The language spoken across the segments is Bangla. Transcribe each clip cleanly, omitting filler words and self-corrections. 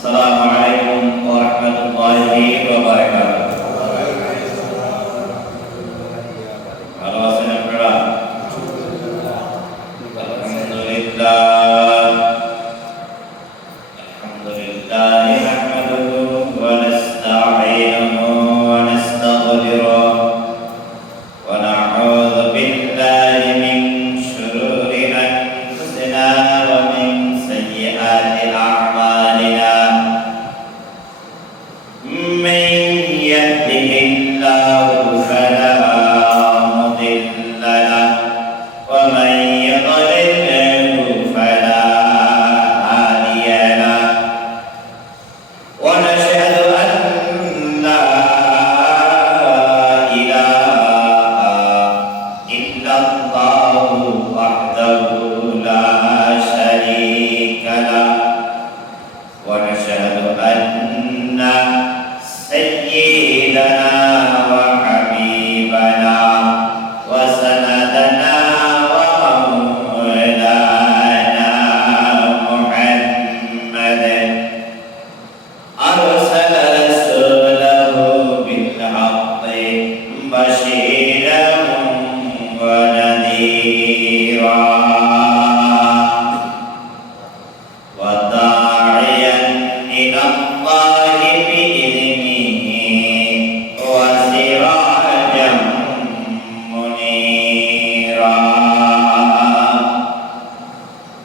আসসালামু আলাইকুম ওয়া রাহমাতুল্লাহি ওয়া বারাকাতুহু। ভালো আছেন আপনারা? আলহামদুলিল্লাহ নাহমাদুহু ওয়া নাস্তাঈনুহু ওয়া নাস্তাগফিরুহ ওয়া নাউযু বিল্লাহি মিন শুরুরি আনফুসিনা ওয়া মিন সাইয়্যাতি আ'মালিনা। من يهده الله فلا مضل له ومن يضلل فلا هادي له ونشهد أن لا إله إلا الله وحده لا شريك له ونشهد أن سيدنا وحبيبنا وسندنا ومولانا محمد أرسل رسوله بالحق بشيرا ونذيرا وداعيا إلى الله بإذنه وسراجا منيرا.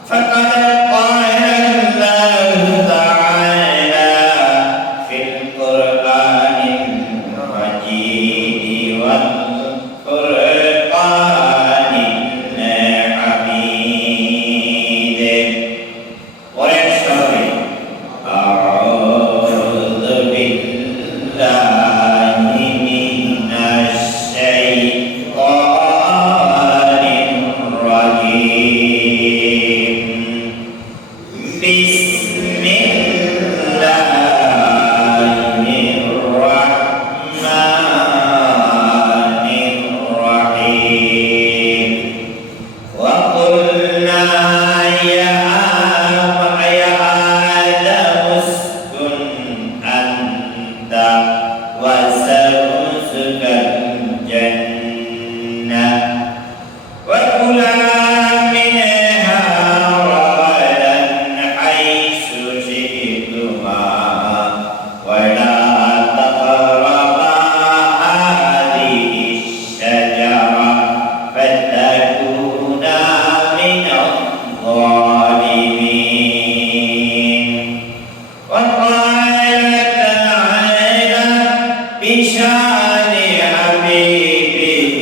فقد قال الله تعالى في القرآن المجيد والفرقان الحميد ويشهد أعوذ بالله من الشيطان الرجيم. بسم الله الرحمن الرحيم. وقلنا يا آدم اسكن أنت وزوجك الجنة وكلا منها رغدا حيث شئتما ولا تقربا هذه الشجرة فتكونا من الظالمين. وقال تعالى بشأن حبيبه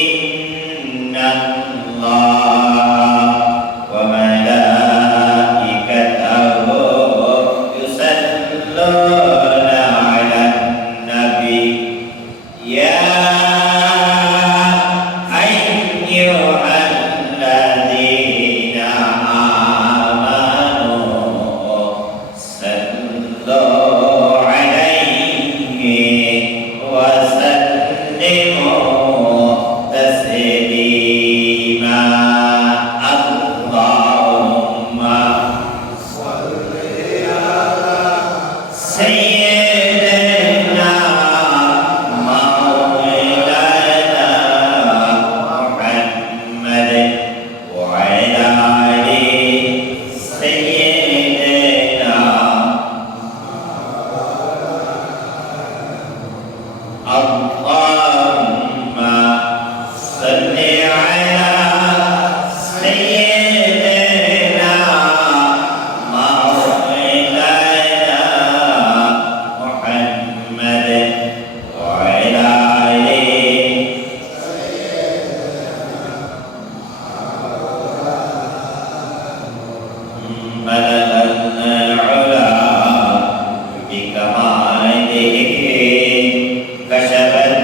إن الله وملائكته يصلون على النبي يا أيها الذين آمنوا صلوا عليه وسلموا تسليما. اللهم صل على سيدنا مولانا محمد وعلى آل سيدنا. اللهم صل على سيدنا مولانا محمد وعلى آل بلغنا العلا بكماله كشفت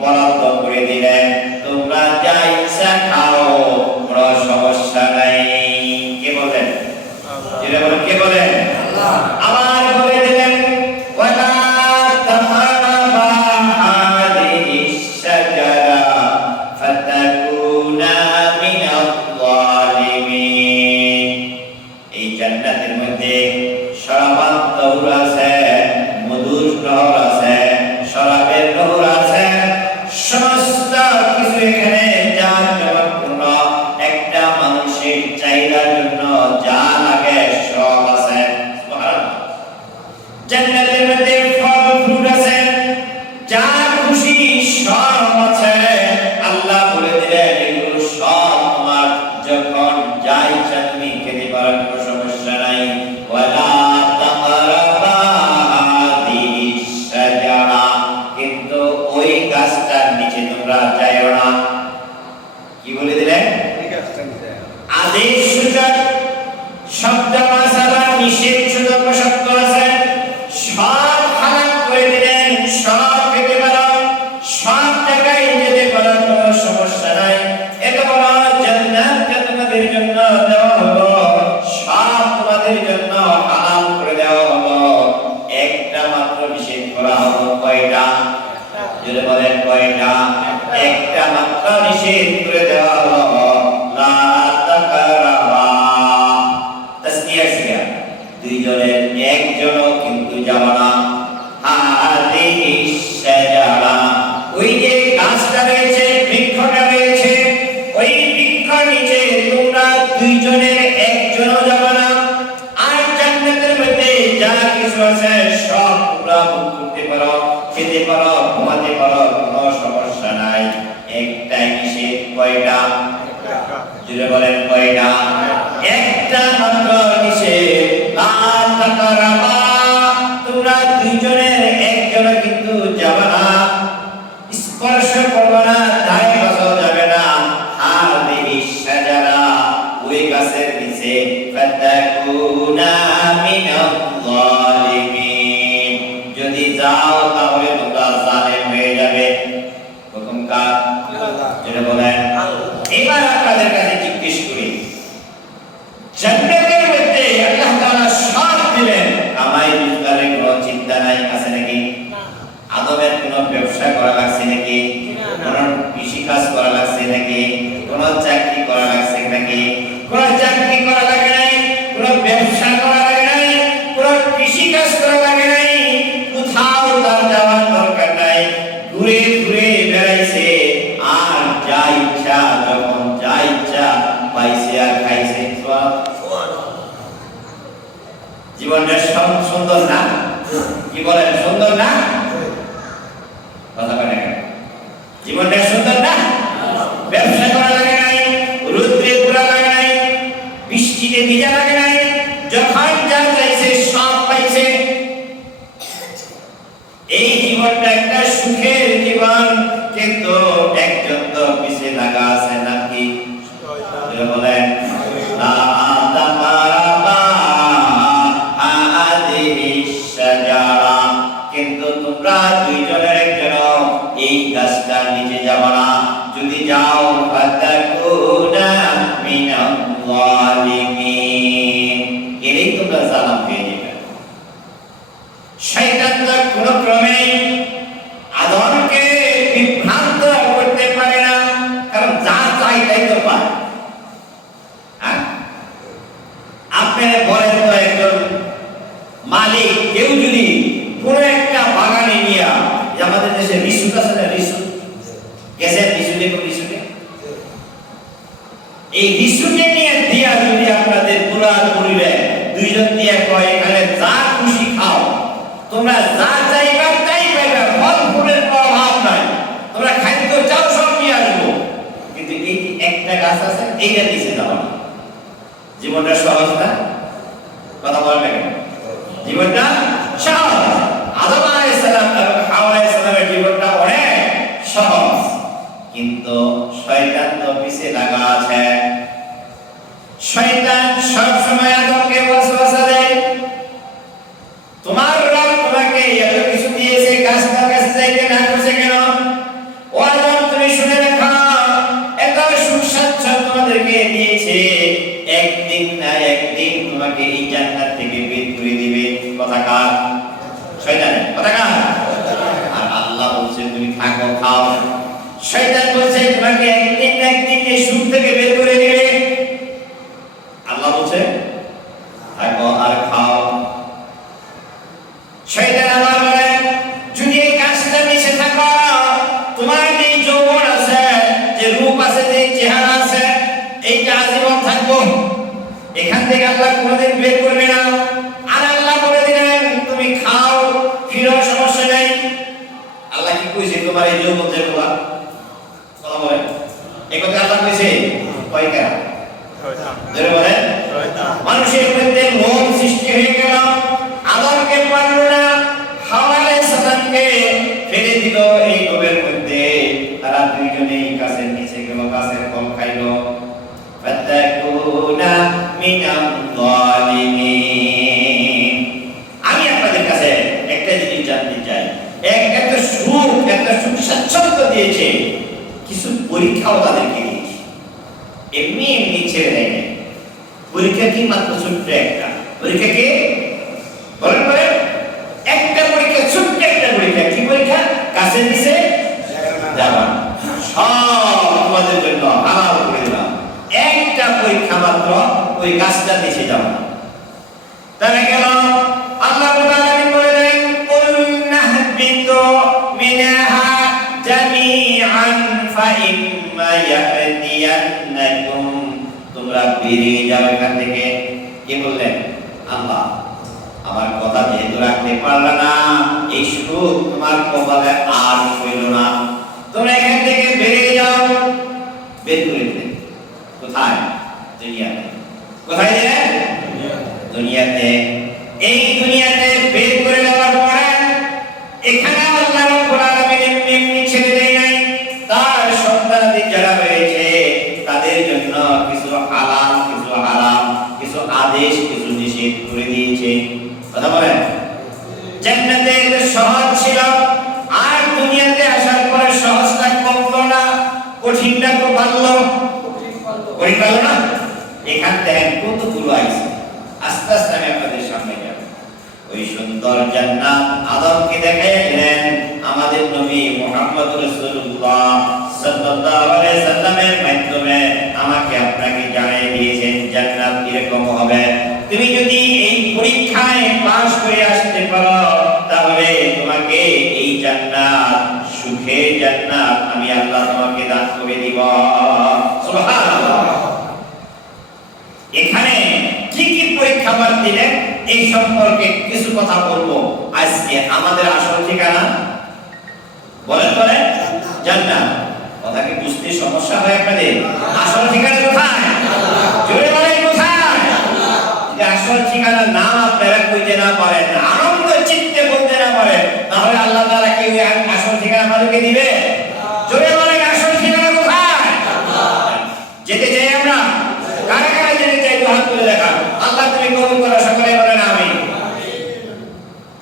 বরাদ্দ করে দিলেন, তোমরা যা ইচ্ছা খাও, কোনো সমস্যা কে বলেন? আল্লাহ। আবার বলে দিলেন ওয়ালা তাকরাবা হাদিহিশ শাজারা ফাতাকুনা মিনাল যালিমিন। এই জান্নাতের মধ্যে শরাবাত দৌর আছে, মধুর নহর আছে, শরাবের নহর আছে, সমস্ত কিছু এখানে যা জগৎপূর্ণ একটা মানুষের চাহিদার জন্য যা লাগে সব আছে। সুবহানাল্লাহ। জান্নাতের মধ্যে ফল ফ্রুট আছে, যা খুশি সব আছে। আল্লাহ বলে দিলেন এগুলো সব তোমার যখন যা ইচ্ছা তুমি খেতে পারো, কোনো সমস্যা নাই। ওয়ালা তাকরাবা হাদিহিশ শাজারা, কিন্তু ওই গাছটার নিচে তোমরা যাইও না। কি বলে দিলেন? আদেশ সূচক শব্দ মাসালা, নিষেধ সূচক শব্দ আছে, সব হারাম করে দিলেন। সব খেতে পারো, সব জায়গায় যেতে পারো, কোনো সমস্যা নাই। এত বড় জান্নাতটা তোমাদের জন্য দেওয়া হলো, সব তোমাদের জন্য হারাম করে দেওয়া হলো। একটা মাত্র নিষেধ করা হলো, কয়টা? যদি বলেন কয়টা? একটা মাত্র নিষেধ করে দেওয়া হলো, লা তাকরাবা। তাসকিয়া শিয়া, দুইজনের একজনও কিন্তু যাবে না। হাদিহিশ শাজারা, ওই যে গাছটা রয়েছে, বৃক্ষটা রয়েছে, ওই বৃক্ষের নিচে তোমরা দুইজনের একজনও যাবে না। আর জান্নাতের মধ্যে যা কিছু আছে সব তোমরা ভোগ করতে পারো, খেতে পারো, ঘুমাতে পারো, কোনো সমস্যা নাই। একটাই নিষেধ, কয়টা? জুড়ে বলেন কয়টা? একটা মাত্র নিষেধ, লা তাকরাবা, তোমরা দুইজনের একজনও কিন্তু যাবে না, স্পর্শ করবে না, ধারে কাছেও যাবে না। হাদিহিশ শাজারা, ওই গাছের নিচে, ফাতাকুনা মিনাল যালিমিন, যদি যাও তাহলে তোমরা জালেম হয়ে যাবে। প্রথম কাজ যেটা বলেন। এবার আপনাদের কাছে জিজ্ঞেস করি, জান্নাতের মধ্যে আল্লাহ তাআলা সব দিলেন, আমায় রোজগারের কোনো চিন্তা নাই, আছে নাকি? আদমের কোনো ব্যবসা করা লাগছে নাকি? কোনো কৃষি কাজ করা লাগছে নাকি? কোনো চাকরি করা লাগছে নাকি? কোনো চাকরি করা লাগে নাই, কোনো ব্যবসা করা লাগে নাই, কোনো কৃষি কাজ করা লাগে নাই, কোথাও তার যাওয়ার দরকার নাই। ঘুরে ঘুরে বেড়াইছে, আর যা ইচ্ছা যখন যা ইচ্ছা পাইছে আর খাইছে। জীবনটা সুন্দর না? কি বলেন, সুন্দর না? কথা বলেন, জীবনটা সুন্দর না? ব্যবসা করা লাগে নাই, রোদ্রে পোড়া লাগে নাই, বৃষ্টিতে ভিজা লাগে নাই, যখন যা চাইছে সব পাইছে। এই জীবনটা একটা সুখের জীবন, কিন্তু একজন তো পিছে লাগা আছে নাকি? বলেন লা তাকরাবা হাদিহিশ শাজারা, কিন্তু তোমরা দুইজনের একজন এই গাছটার নিচে যাবে না। যদি যাও ফাতাকুনা মিনাল যালিমিন, এরই তোমরা জালেম হয়ে যাবে। শয়তান তো কোনো ক্রমে আদমকে বিভ্রান্ত করতে পারে না, কারণ যা চাই তাই তো পায়। আপনার বলেন তো, একজন মালিক কেউ যদি কোন একটা বাগানে নিয়ে, আমাদের দেশে রিসুট আছে না, রিসুট গ্যাসের রিসুটে, কোন রিসুটে, এই রিসুটে নিয়ে দিয়া যদি আপনাদের পুরা পরিবার দুইজন দিয়ে কয় এখানে যা খুশি খাও, তোমরা যা চাইবা তাই পাইবা, ফল ফুলের অভাব নাই, তোমরা খাদ্য চাও সব নিয়ে আসবো, কিন্তু এই একটা গাছ আছে এইটা নিচে যাও না। জীবনটা সহজ না? কথা বলবেন, জীবনটা সহজ। আদম আলাইহিস সালাম এবং হাওয়া আলাইহিস সালামের জীবনটা অনেক সহজ, কিন্তু শয়তান তো পিছে লাগা আছে। শয়তান সব সময় আদমকে ওয়াসওয়াসা দেয়, তোমার রব তোমাকে এত কিছু দিয়েছে, গাছটার কাছে যাইতে না করছে কেন? ও আদম, তুমি শুনে রাখো, এত সুখ স্বাচ্ছন্দ্য তোমাদেরকে দিয়েছে, একদিন না একদিন তোমাকে এই জান্নাত থেকে বের করে দিবে। কথা কার? শয়তানের। কথা কার? আর আল্লাহ বলছে তুমি থাকো খাও। শয়তান বলছে তোমাকে একদিন না একদিন এই সুখ থেকে বের করে দিবে। আল্লাহ বলছে থাকো আর খাও। শয়তান আবার বলে যদি এই কাজটা মিশে থাকো, তোমার যে যৌবন আছে, যে রূপ আছে, যে চেহারা আছে, এইটা আজীবন থাকবো। এখান থেকে আল্লাহ কোনোদিন বের করবে না। আর আল্লাহ বলে দিলেন তুমি খাও ফিরো, সমস্যা নাই। আল্লাহ কি কইছে তোমার এই যৌবন যে বলা কথা বলে এই কথা আল্লাহ কইছে কয় কেন? জোরে বলেন। মানুষের মধ্যে লোভ সৃষ্টি হয়ে গেল। আদমকে পারল না, হাওয়া আলাইহিস সালামকে ফেলে দিল এই লোভের মধ্যে। তারা দুইজনেই গাছের নিচে গেল, গাছের ফল খাইল। ফাতাকুনা মিনাল যালিমিন। আমি আপনাদের কাছে একটা জিনিস জানতে চাই, এত সুখ স্বাচ্ছন্দ্য দিয়েছে, কিছু পরীক্ষাও তাদেরকে দিয়েছে। এমনি এমনি ছেড়ে দেয় না। পরীক্ষা কি? মাত্র ছোট্ট একটা পরীক্ষা। কি বলেন বলেন? একটা পরীক্ষা, ছোট্ট একটা পরীক্ষা। কি পরীক্ষা? গাছের নিচে যাওয়া। সব তোমাদের জন্য হালাল করে দিলাম। একটা পরীক্ষা মাত্র, ওই গাছটার নিচে যাওয়া। তারা গেল। আল্লাহ রাব্বুল আলামিন বলেন কুল নাহবিতু মিনহা জামিআন ফাইম্মা ইয়াতিয়ান্নাকুম, তোমরা বেরিয়ে যাও এখান থেকে। কি বললেন? আল্লাহ আমার কথা যেহেতু রাখতে পারলা না, এই সুখ তোমার কপালে আর হইল না, তোমরা এখান থেকে বেরিয়ে যাও। বের করে দিলেন। কোথায়? দুনিয়াতে। কোথায় দিলেন? দুনিয়াতে। এই দুনিয়াতে বের করে দেওয়ার পরে এখানে আল্লাহ রাব্বুল আলামিন এমনি ছেড়ে দেয় নাই। তার সন্তানাদি যারা রয়েছে তাদের জন্য কিছু হালাল, কিছু হারাম, কিছু আদেশ, কিছু নিষেধ করে দিয়েছে। কথা বলেন। জান্নাতে সহজ ছিল, আর দুনিয়াতে আসার পরে সহজটা কমলো না, কঠিনটা তো বাড়লো। কঠিন বাড়লো না? এখান থেকে কতগুলো আইছে, আস্তে আস্তে আমি আপনাদের সামনে যাব। ওই সুন্দর জান্নাত আদমকে দেখাইলেন আমাদের নবী মুহাম্মদ রাসূলুল্লাহ সাল্লাল্লাহু আলাইহি সাল্লামের মাধ্যমে আমাকে আপনাকে জানিয়ে দিয়েছেন জান্নাত কিরকম হবে। তুমি যদি এই পরীক্ষায় পাস করে আসতে পারো, তাহলে তোমাকে এই জান্নাত, সুখের জান্নাত আমি আল্লাহ তোমাকে দান করে দিব। সুবহানাল্লাহ। এখানে কি কি পরীক্ষা বার দিলেন এই সম্পর্কে কিছু কথা বলবো আজকে। আমাদের আসল ঠিকানা বলেন বলেন? জান্নাত। কথা কি বুঝতে সমস্যা হয় আপনাদের? আসল ঠিকানা কোথায়? জোরে বলেন কোথায়? যদি আসল ঠিকানা না আপনারা কইতে না পারেন, আনন্দ চিত্তে বলতে না পারেন, তাহলে আল্লাহ তাআলা কি ওই আসল ঠিকানা আমাদেরকে দিবে? জোরে বলেন আসল ঠিকানা কোথায়? যেতে চাই আমরা? কারা কারা যেতে চাই? হাত তুলে দেখান। আল্লাহ তুমি কবুল করো, সকলে বলেন আমিন।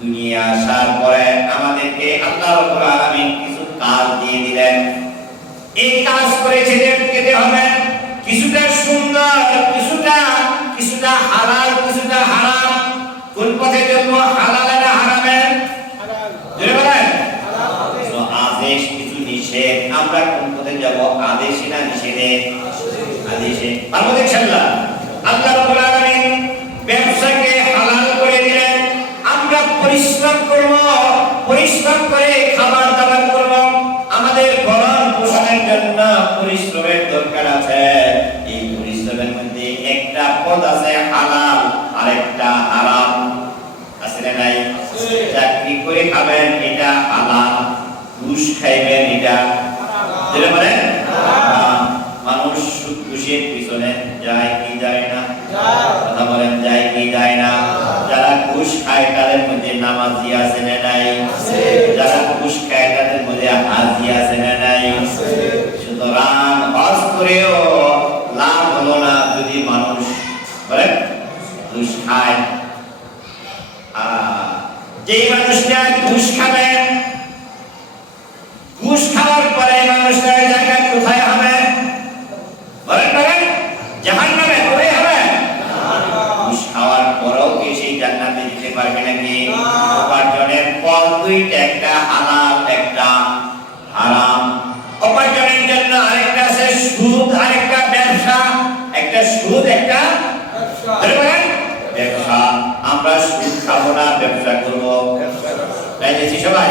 দুনিয়া আসার পরে আমাদেরকে আল্লাহ রাব্বুল আলামিন কিছু কাজ দিয়ে দিলেন। এই কাজ করে যেতে হবে। কিছুটা সুন্দর, কিছুটা হালাল, কিছুটা হারাম। কোন পথে চলবো? হালাল না হারামে? হালাল। জোরে বলেন হালাল। কিছু আদেশ, কিছু নিষেধ। আমরা কোন পথে যাব? আদেশে না নিষেধে? আদেশে। পারবো ইনশাআল্লাহ। আল্লাহ রাব্বুল আলামিন ব্যবসাকে হালাল করে দিলেন। আমরা পরিশ্রম করব, পরিশ্রম করে খাবার দাবার করব। আমাদের ভরণ পোষণের জন্য পরিশ্রমের দরকার আছে। এই পরিশ্রমের মধ্যে একটা পদ আছে হালাল, আর একটা হারাম। আছে না নাই? চাকরি করে খাবেন এটা হালাল, ঘুষ খাইবেন এটা হারাম। বলেন মানুষ ঘুষের পিছনে যায় কি যায় না? কথা বলেন যায় কি যায় না? যারা ঘুষ খায় তাদের মধ্যে নামাজি আছে না নাই? যারা ঘুষ খায় তাদের মধ্যে হাজি আছে না নাই? সুতরাং হজ করেও লাভ হলো না যদি মানুষ বলেন ঘুষ খায়। যেই মানুষটা ঘুষ খাবেন, ঘুষ খাওয়ার পরে মানুষটার জায়গা কোথায় হবে? বলেন বলেন জাহান্নামে। কোথায় হবে? পারবে নাকি? উপার্জনের পথ দুইটা, একটা হালাল একটা হারাম। উপার্জনের জন্য আরেকটা আছে সুদ, আরেকটা ব্যবসা। একটা সুদ, একটা ব্যবসা। আমরা সুদ খাবো না, ব্যবসা করবো। তাই দেখছি সবাই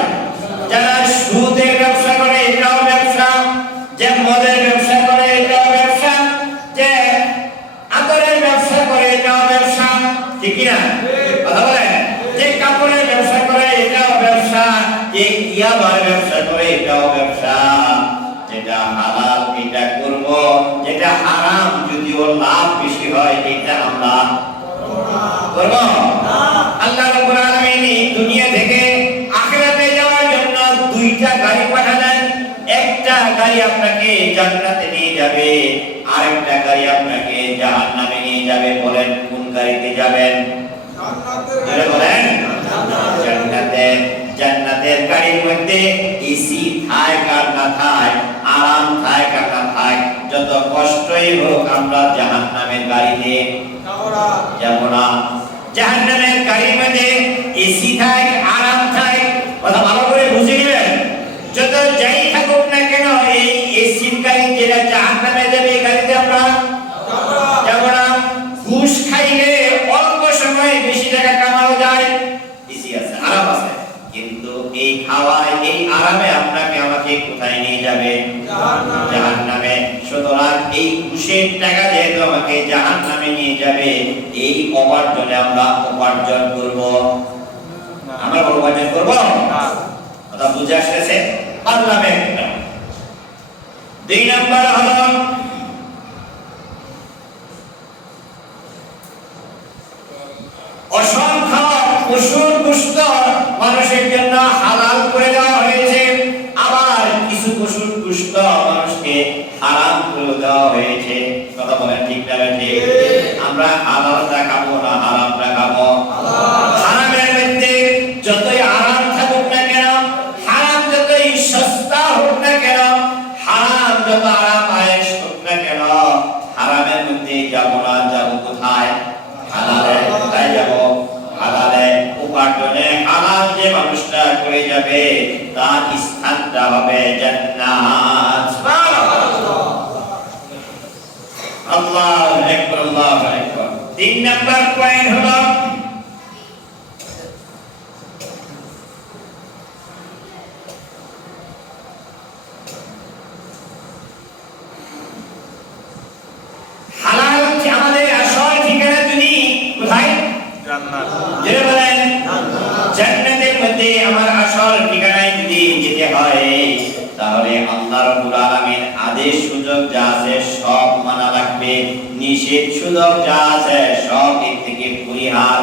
যারা সুদের ব্যবসা করে এটাও ব্যবসা, যে মদের ব্যবসা করে এটাও ব্যবসা, যে আতরের ব্যবসা করে এটাও ব্যবসা, ঠিক কি না? কথা বলেন। যে কাপড়ের ব্যবসা করে এটাও ব্যবসা, যে ইয়াবার ব্যবসা করে এটাও ব্যবসা। যেটা হালাল এটা করব, যেটা হারাম যদিও লাভ বেশি হয় এটা আমরা করব না। আল্লাহ রাব্বুল আলামিন এই দুনিয়া থেকে আখিরাতে যাওয়ার জন্য দুইটা গাড়ি পাঠালেন। একটা গাড়ি আপনাকে জান্নাতে নিয়ে যাবে, আরেকটা গাড়ি আপনাকে জাহান্নামে নিয়ে যাবে। বলেন কোন গাড়িতে যাবেন? জান্নাতে। বলেন জান্নাতে। জান্নাতের গাড়ির মধ্যে এসি থাক আর না থাক, আরাম থাক আর না থাক, যত কষ্টই হোক আমরা জাহান্নামের গাড়িতে যাব না। জাহান্নামের গাড়ির মধ্যে এসি থাক, আরাম থাক, কথা ভালো করে বুঝে নেবেন। যত যাই থাকুক না কেন এই এসির গাড়ি যেটা জাহান্নামে যাবে এই গাড়িতে আমরা যাব না। ঘুষ খাইলে অল্প সময়ে বেশি টাকা কামানো যায়, এসি আছে, আরাম আছে, কিন্তু এই খাওয়ায় এই আরামে আপনাকে আমাকে কোথায় নিয়ে যাবে? জাহান্নামে। সুতরাং এই ঘুষের টাকা যেহেতু আমাকে জাহান্নামে নিয়ে যাবে, এই উপার্জনে আমরা উপার্জন করব। আমরা উপার্জন করব না। কথা বুঝে আসছে? পারলাম একটা। দুই নাম্বার হলো অসংখ্য পশুর গোশত মানুষের জন্য হালাল করে দেওয়া হয়েছে, আবার কিছু পশুর গোশত মানুষকে হারাম করে দেওয়া হয়েছে। কথা বলেন ঠিক না ঠিক? আমরা হালালটা খাবো না হারামটা খাবো? হারামের মধ্যে যতই আরাম থাকুক না কেন, হারাম যতই সস্তা হোক না কেন, হারাম যত আরাম আয়েশ হোক না কেন, হারামের মধ্যে যাব না। যাব কোথায়? হালালে। কোথায় যাব? হালালে। উপার্জনে হালাল যে মানুষটা করে যাবে তার স্থানটা হবে জান্নাত। সুবহানাল্লাহ। আল্লাহু আকবার, আল্লাহু আকবার। তিন নাম্বার পয়েন্ট হলো হালাল আমাদের আসল ঠিকানা যদি কোথায়? জান্নাত। যারা বলেন জান্নাতের মধ্যে আমার আসল ঠিকানায় যদি যেতে হয় তাহলে আল্লাহ রাব্বুল আলামিন আদেশ সুযোগ যা আছে সব মানা লাগবে, নিষেধ সুযোগ যা আছে সব এর থেকে পরিহার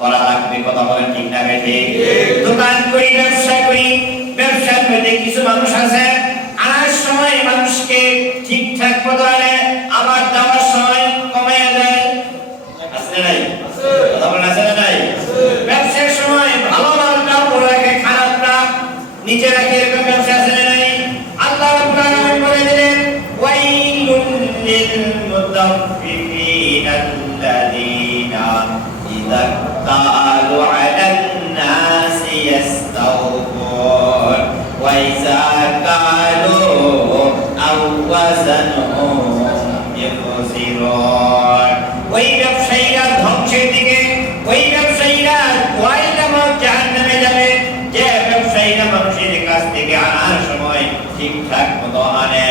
করা লাগবে। কথা বলেন ঠিক না ঠিক? দোকান করি, ব্যবসা করি, ব্যবসার মধ্যে কিছু মানুষ আছে আনার সময় মানুষকে ঠিকঠাক মতো আনে, আবার দেওয়ার সময় কমায় দেয়। আছে নাই? কথা বলেন আছে না নাই? ব্যবসার সময় ভালো মালটা উপরে রাখে, খারাপটা নিচে রাখে, এরকম ব্যবসা আছে না নাই? আল্লাহ রাব্বুল আলামিন বলে দিলেন ওয়াইলুল লিল মুতাফফিফিন আল্লাযীনা ইযা তালু আলান নাসি ইস্তাওফুন ওয়া ইযা কালু আও ওয়াজানুহুম ইখসিরুন। ওই ব্যবসায়ীরা ধ্বংসের দিকে, ওই ব্যবসায়ীরা ওই নামক জাহান্নামে যাবে যে ব্যবসায়ীরা মানুষের কাছ থেকে আনার সময় ঠিকঠাক মতো আনে,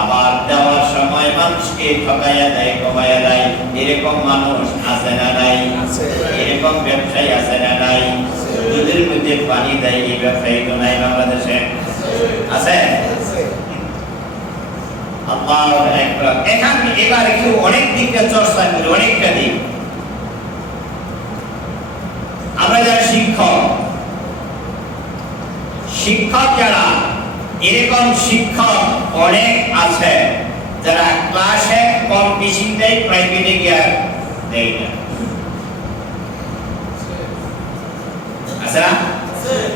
আবার দেওয়ার সময় মানুষকে ঠকাইয়া দেয়, কমাইয়া দেয়। এরকম মানুষ আছে না নাই? এরকম ব্যবসায়ী আছে না নাই? দুধের মধ্যে পানি দেয় এই ব্যবসায়ী তো নাই বাংলাদেশে? আছে? আল্লাহু আকবার। এখানে এবার একটু অনেক দিকটা চর্চা করি, অনেকটা দিক। আমরা যারা শিক্ষক যারা, এরকম শিক্ষক অনেক আছে যারা ক্লাসে কম বেশি দেয়, প্রাইভেটে গিয়ে দেয় না। আছে না?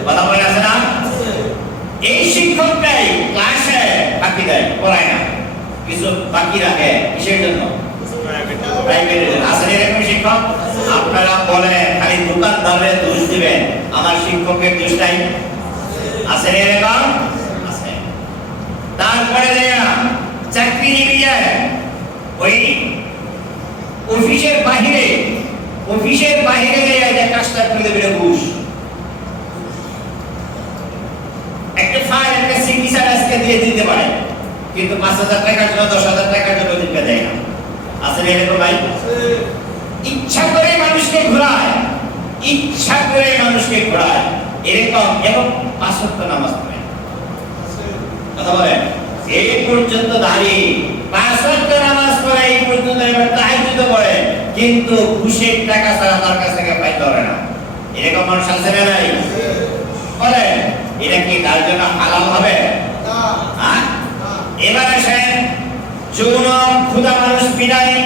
কথা বলে আছে না? এই শিক্ষকটাই ক্লাসে বাকি দেয়, পড়ায় না, কিছু বাকি রাখে। কিসের জন্য? প্রাইভেটের জন্য। আসলে এরকম শিক্ষক আপনারা বলেন খালি দোকানদারের আমার শিক্ষকের দোষ নাই? আছে এরকম? আছে। তারপরে দেয়া চাকরিজীবী যায় ওই অফিসের বাহিরে দেয়া যে কাজটা করে দেবে ঘুষ। একটা ফাইল একটা সিগনেচার আজকে দিয়ে দিতে পারে, কিন্তু 5,000 টাকার জন্য 10,000 টাকার জন্য দিতে দেয় না। আছে এরকম ভাই? ইচ্ছা করে মানুষকে ঘোরায়, এরকম। এবং 5 ওয়াক্ত নামাজ পড়ে, কথা বলেন, এই পর্যন্ত দাঁড়িয়ে 5 ওয়াক্ত নামাজ পড়ে, এই পর্যন্ত এবার তাহাজ্জুদ পড়ে, কিন্তু ঘুষের টাকা ছাড়া তার কাছ থেকে পাইতে পারে না। এরকম মানুষ আছে না নাই? বলেন, এটা কি তার জন্য হালাল হবে? না। এবার আসেন যৌন ক্ষুধা মানুষ বিদায়,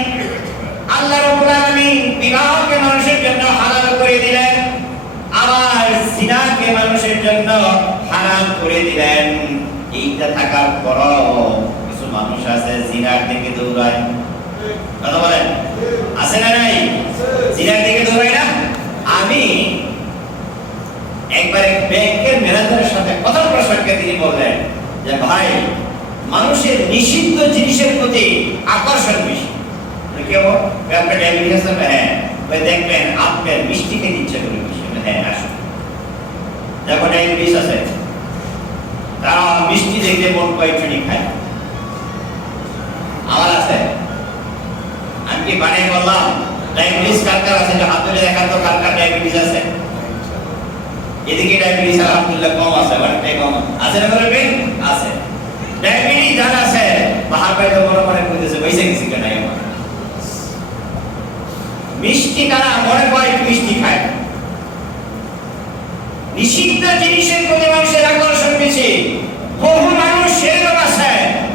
আল্লাহ রাব্বুল আলামিন বিবাহকে মানুষের জন্য হালাল করে দিলেন, আবার জিনাকে মানুষের জন্য হারাম করে দিলেন। এইটা থাকার পরও কিছু মানুষ আছে জিনার দিকে দৌড়ায়, কথা বলেন, আছে না নাই? জিনার দিকে দৌড়ায় না? আমি একবার এক ব্যাংকের ম্যানেজারের সাথে কথা প্রসঙ্গে তিনি বললেন যে ভাই, মানুষের নিষিদ্ধ জিনিসের প্রতি আকর্ষণ বেশি। কেমন? আপনার ডায়াবেটিস আছে? হ্যাঁ। দেখবেন আপনার মিষ্টি খেতে ইচ্ছা করে বেশি। হ্যাঁ, আসুন। যখন ডায়াবেটিস আছে তারা মিষ্টি দেখলে মন কয়েকটি খায়। আমার আছে, আমি কি বানিয়ে বললাম ডায়াবেটিস কার কার আছে? হাত তুলে দেখান তো কার কার ডায়াবেটিস আছে। এদিকে ডায়াবেটিস আলহামদুলিল্লাহ কম আছে, অনেকটাই কম আছে না? বলবেন আছে। ডায়াবেটিস যার আছে বাহার বাইরে মনে মনে করতেছে বৈশা গেছি কেন? আমার মিষ্টি তারা মনে করে মিষ্টি খায়। নিষিদ্ধ জিনিসের প্রতি মানুষের আকর্ষণ বেশি। বহু মানুষ সেরকম আছে,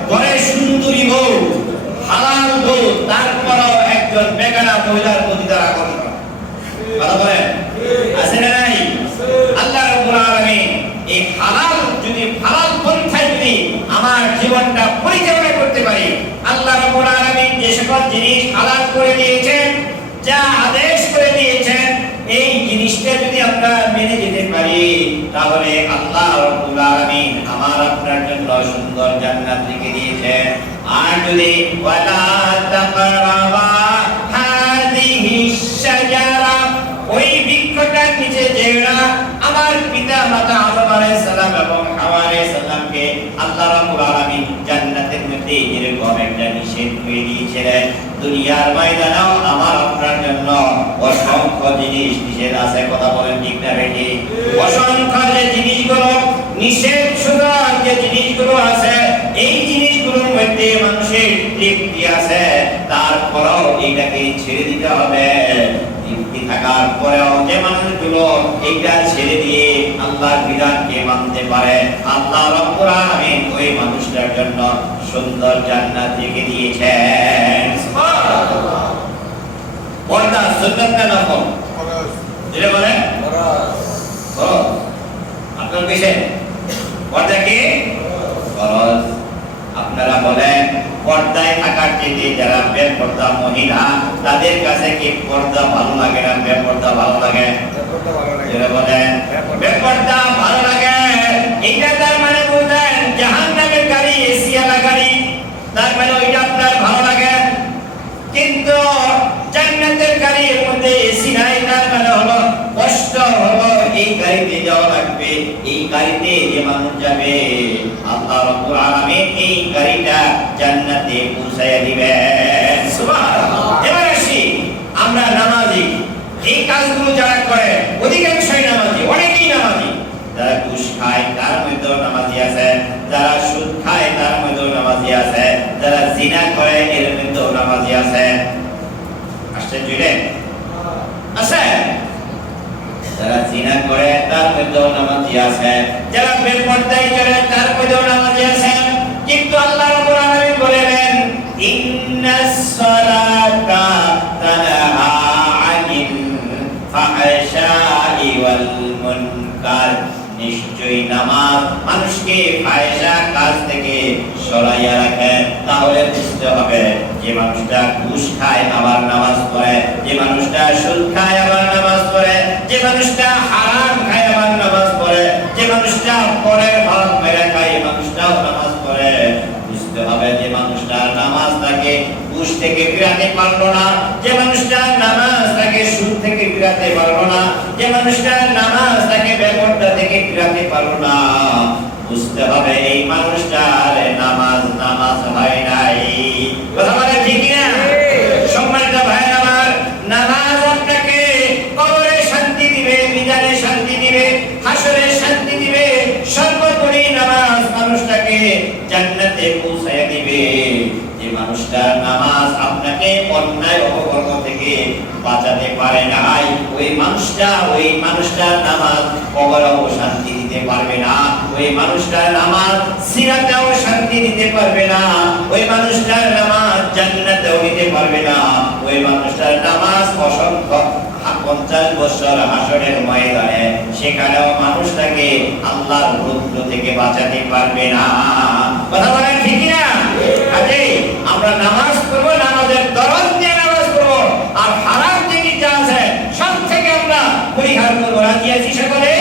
ঘরে সুন্দরী বউ, হালাল বউ, তারপরও একজন বেগানা মহিলার প্রতি তার আকর্ষণ, কথা বলেন, আছে না নাই? আল্লাহ রাব্বুল আলামিন এই হালাল যদি হালাল পন্থায় যদি আমার জীবনটা পরিচালনা করতে পারি, আল্লাহ রাব্বুল আলামিন যে সকল জিনিস হালাল করে দিয়েছেন, যা আদেশ করে দিয়েছেন, এই জিনিসটা যদি আমরা মেনে যেতে পারি, তাহলে আল্লাহ রাব্বুল আলামিন আমার আপনার জন্য সুন্দর জান্নাত লিখে দিয়েছেন। আর যদি ওয়ালা তাকরাবা হাদিহি শাজারা, ওই বৃক্ষটার নিচে যেটা আমার পিতা মাতা আদম আলাইহিস সালাম এবং হাওয়া আলাইহিস সালামকে আল্লাহ রাব্বুল আলামিন জান্নাতের মধ্যে এরকম একটা নিষেধ করে দিয়েছিলেন, দুনিয়ার ময়দানেও আমার আপনার জন্য অসংখ্য জিনিস নিষেধ আছে, কথা বলেন ঠিক না বেটি? অসংখ্য যে জিনিসগুলো নিষেধ, শুধু যে জিনিসগুলো আছে, এই জিনিসগুলোর মধ্যে মানুষের তৃপ্তি আছে, তারপরেও এটাকে ছেড়ে দিতে হবে। তৃপ্তি থাকার পরেও যে মানুষগুলো এটা ছেড়ে দিয়ে আল্লাহর বিধানকে মানতে পারে, আল্লাহ রাব্বুল আলামিন ওই মানুষটার জন্য সুন্দর জান্নাত রেখে দিয়েছেন। সুবহানাল্লাহ। পর্দা সুন্নাত না নফল? যেটা বলেন ফরজ। আপনার কিসে? পর্দা কি ফরজ। আপনারা বলেন পর্দায় থাকার চেয়ে যারা বেপর্দা মহিলা, তাদের কাছে কি পর্দা ভালো লাগে না বেপর্দা ভালো লাগে? যেটা বলেন বেপর্দা ভালো লাগে। এটা তার মানে বুঝলেন জাহান্নামের গাড়ি, এসিয়ালা গাড়ি, তার মানে ওইটা আপনার ভালো লাগে। কিন্তু জান্নাতের গাড়ির মধ্যে এসি নাই, তার মানে হলো কষ্ট হলো এই গাড়িতে যাওয়া লাগবে। এই গাড়িতে যে মানুষ যাবে, আল্লাহ রাব্বুল আলামিন এই গাড়িটা জান্নাতে পৌঁছায়া দিবেন। সুবহানাল্লাহ। এবার আসি আমরা নামাজি, এই কাজগুলো যারা করে অধিকাংশই নামাজি, অনেকেই নামাজি। যারা ঘুষ খায় তার মধ্যেও নামাজি আছে, যারা সুদ খায় তার মধ্যেও নামাজি আছে, যারা জিনা করে এর মধ্যেও নামাজি আছে। আশ্চর্য আছে? যারা জিনা করে তার মধ্যেও নামাজি আছে, যারা বেপরদাই চলে তার মধ্যেও নামাজি আছে। কিন্তু আল্লাহ রাব্বুল আলামিন বলেন ইন্নাস সালাতা তানহা আনিল ফাহশাই ওয়াল মুনকার, নিশ্চয়ই নামাজ মানুষকে ফাহিশা কাজ থেকে সরাইয়া রাখে। তাহলে বুঝতে হবে যে মানুষটা ঘুষ খায় আবার নামাজ পড়ে, যে মানুষটা সুদ খায় আবার নামাজ পড়ে, যে মানুষটা হারাম খায় পারলো না, যে মানুষটা নামাজ তাকে সুদ থেকে ফিরাতে পারলো না, যে মানুষটা নামাজ তাকে বেপরদা থেকে ফিরাতে পারলো না, বুঝতে হবে এই মানুষটার নামাজ হয় নাই। কথা বলে ঠিক না? সম্মানিত ভাইরা আমার, নামাজ আপনাকে কবরে শান্তি দিবে, মিজানে শান্তি দিবে, হাসরে শান্তি দিবে। সর্বোপরি নামাজ মানুষটাকে জান্নাতে পৌঁছায় দিবে। যে মানুষটার নামাজ আপনাকে অন্যায় অপকর্ম থেকে বাঁচাতে পারে নাই, ওই মানুষটার নামাজ কবরেও শান্তি দিতে পারবে না, ওই মানুষটার নামাজ সিরাতেও শান্তি দিতে পারবে না, ওই মানুষটার নামাজ জান্নাতেও দিতে পারবে না, ওই মানুষটার নামাজ অসংখ্য 50 বছর হাসরের ময়দানে সেখানেও মানুষটাকে আল্লাহর রুদ্র থেকে বাঁচাতে পারবে না। কথা বলেন ঠিক না? কাজেই আমরা নামাজ পড়ব, নামাজের দরদ দিয়ে নামাজ পড়ব, আর হারাম জিনিস যা আছে সব থেকে আমরা পরিহার করব। রাজি আছি সকলে?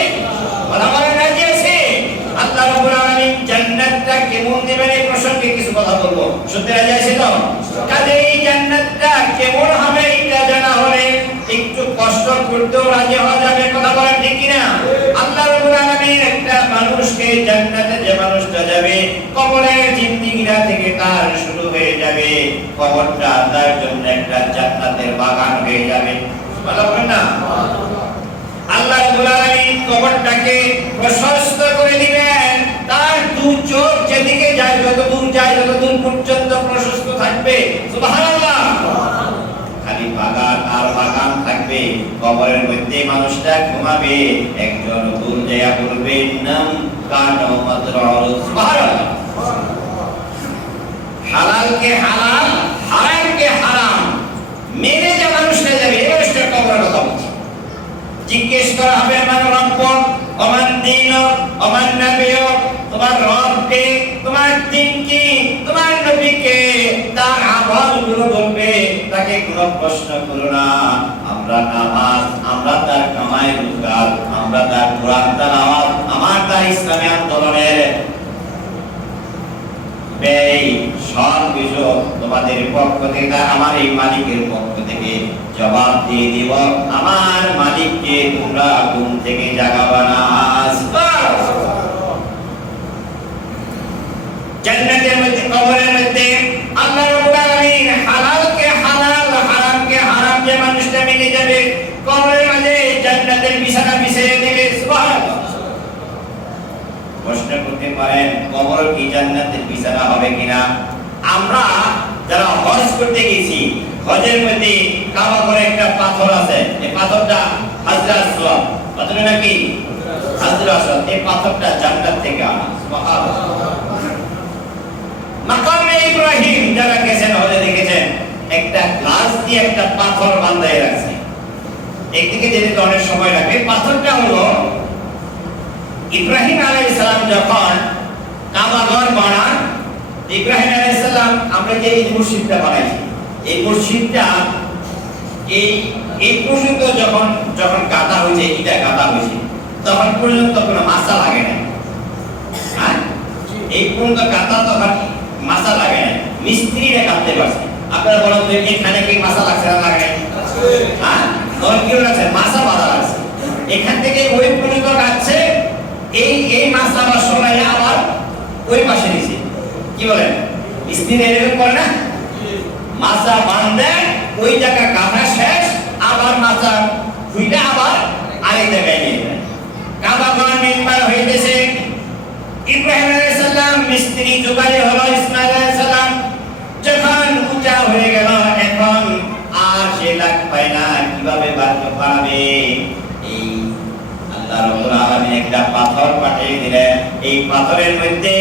কথা বলেন রাজি আছি? আল্লাহ রাব্বুল আলামিন জান্নাতটা কেমন দিবেন এই প্রসঙ্গে কিছু কথা বলবো। শুনতে রাজি আছি তো? কাজেই জান্নাতটা কেমন হবে এটা জানা হলে একটু কষ্ট করতেও রাজি হওয়া যাবে। কথা বলেন ঠিক কিনা? আল্লাহ রাব্বুল আলামিন একটা মানুষকে জান্নাতে, যে মানুষটা যাবে, কবরের জিন্দেগিটা থেকে তার শুরু হয়ে যাবে, কবরটা তার জন্য একটা জান্নাতের বাগান হয়ে যাবে। ভালো বলেন না? আল্লাহ রাব্বুল আলামিন কবরটাকে প্রশস্ত করে দিবেন, তার দু চোখ যেদিকে যায়, যত দূর যায়, তত দূর পর্যন্ত প্রশস্ত থাকবে। সুবহানাল্লাহ। খালি বাগান আর বাগান থাকবে। কবরের মধ্যে মানুষটা ঘুমাবে, একজন দূর যায় বলবে নাম কানো মাতরুল। সুবহানাল্লাহ। হালালকে হালাল, হারামকে হারাম মেনে যে মানুষটা যাবে, এই মানুষটার কবরের কথা বলছি। জিজ্ঞেস করা হবে মান রব্বুক ওয়া মান দীনুক ওয়া মান নাবিয়ুক, তোমার রব কে, তোমার দ্বীন কি, তোমার নবী কে, তার আমলগুলো বলবে। তাকে কোনো প্রশ্ন করো না। আমরা নামাজ, আমরা তার কামাই রোজগার, আমরা তার কোরআন তেলাওয়াত, আমার তার ইসলামী আন্দোলনের ব্যয় সব কিছু তোমাদের পক্ষ থেকে, আমার এই মালিকের পক্ষ থেকে জবাব দিয়ে দিব। আমার মালিককে তোমরা ঘুম থেকে জাগাবা না। জান্নাতের মধ্যে, কবরের মধ্যে আল্লাহ রাব্বুল আলামিন হালালকে হালাল, হারামকে হারাম যে মানুষটা মেনে যাবে, কবরের মাঝে জান্নাতের বিছানা বিছিয়ে দেবে। সুবহানাল্লাহ। প্রশ্ন করতে পারেন কবর কি জান্নাতের বিছানা হবে কিনা? আমরা যারা হজ করতে গেছি, হজের মধ্যে কাবা করে একটা পাথর আছে, এই পাথরটা হাজরা আসওয়াদ, পাথরটা নাকি হাজরা আসওয়াদ, এই পাথরটা জান্নাত থেকে আনা। সুবহানাল্লাহ। মাকামে ইব্রাহিম যারা গেছেন, হজে দেখেছেন, একটা গ্লাস দিয়ে একটা পাথর বাঁধায় রাখছে, একদিকে যেতে অনেক সময় লাগে। পাথরটা হলো ইব্রাহিম আলাইহিস সালাম যখন কাবা ঘর বানান, ইব্রাহিম আলাইহিস সালাম, আমরা যে এই মসজিদটা বানাইছি, এই মসজিদটা এই পর্যন্ত যখন গাঁথা হয়েছে, এটা গাঁথা হয়েছে, তখন পর্যন্ত কোনো মাসা লাগে না। হ্যাঁ, এই পর্যন্ত গাঁথা তখন মাসা লাগে না, মিস্ত্রিরা গাঁথতে পারছে। আপনারা বলেন তো এখানে কি মাসা লাগছে না লাগে? হ্যাঁ, তখন কি লাগছে? মাসা বাঁধা লাগছে। এখান থেকে ওই পর্যন্ত গাঁথছে, এই মাসা বা সরাই আবার ওই পাশে নিছে। কি বলেন? মিস্ত্রি এরকম করে না? মাসা বাঁধে ওই জায়গা গাঁথা শেষ, আবার মাসা খুইলে আবার আরেক জায়গায় নিয়ে যায়। কাবা ঘর নির্মাণ হইতেছে, ইব্রাহিম আলাইহিস সালাম মিস্ত্রি জোগাড় হলো, ইসমাঈল আলাইহিস সালাম যখন উঁচা হয়ে গেল, এখন আর সে লাগ পায় না, কিভাবে বানাবে? এই আল্লাহ রাব্বুল আলামিন একটা পাথর পাঠিয়ে দিলেন। এই পাথরের মধ্যে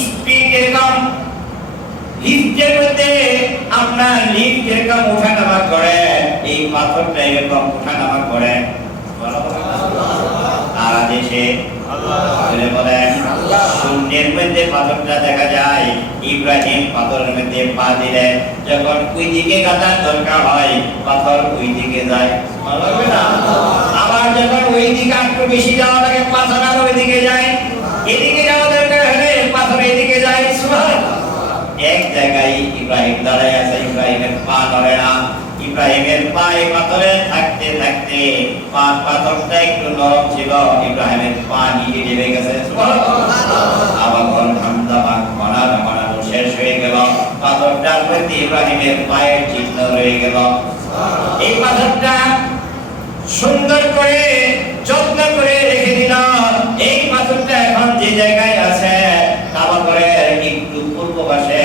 স্পিড এরকম, লিফটের মধ্যে আপনার লিফট যেরকম ওঠানামা করে, এই পাথরটা এরকম ওঠানামা করে। আর দেশে শূন্যের মধ্যে পাথরটা দেখা যায়। ইব্রাহিম পাথরের মধ্যে পা দিলেন, যখন ওই দিকে গাঁথার দরকার হয়, পাথর ওই দিকে যায়। আবার যখন ওই দিকে একটু বেশি যাওয়া লাগে, পাথর আর ওই দিকে যায়। এদিকে যাওয়া দরকার হলে পাথর এদিকে যায়। সুবহানাল্লাহ। এক জায়গায় ইব্রাহিম দাঁড়ায় আছে, ইব্রাহিমের পা নড়ে না। ইব্রাহিমের পায়ে পাথরে থাকতে থাকতে পাথরটা একটু নরম ছিল, ইব্রাহিমের পা নিজে ডেবে গেছে। আবার ঠান্ডা বানানো শেষ হয়ে গেল, পাথরটার প্রতি ইব্রাহিমের পায়ের চিহ্ন রয়ে গেল। এই পাথরটা সুন্দর করে যত্ন করে রেখে দিল। এই পাথরটা এখন যে জায়গায় আছে কাবা ঘরের একটু পূর্ব পাশে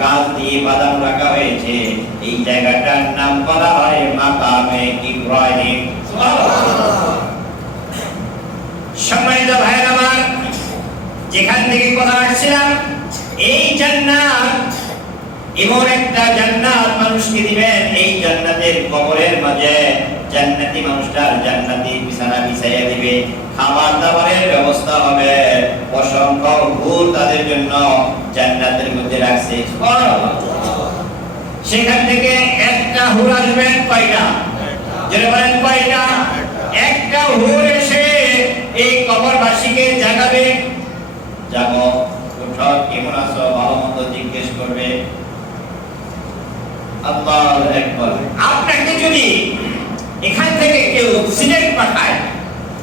গাছ দিয়ে বাদাম রাখা হয়েছে, এই জায়গাটার নাম বলা হয় মাকামে ইব্রাহিম। সম্মানিত ভাইরা আমার, যেখান থেকে কথা আসছিলাম, এই জান্নাত এমন একটা জান্নাত মানুষকে দিবেন, এই জান্নাতের কবরের মাঝে জান্নাতি মানুষটার জান্নাতি বিছানা বিছাইয়া দিবে, খাবার দাবারের ব্যবস্থা হবে, অসংখ্য হুর তাদের জন্য জান্নাতের মধ্যে রাখছে। সেখান থেকে একটা হুর আসবেন কয়টা? যেটা বলেন কয়টা? একটা হুর এসে এই কবরবাসীকে জাগাবে, জাগো, উঠো, কেমন আছো, ভালো মন্দ জিজ্ঞেস করবে। আল্লাহু আকবার। আপনাকে যদি এখান থেকে কেউ সিলেট পাঠায়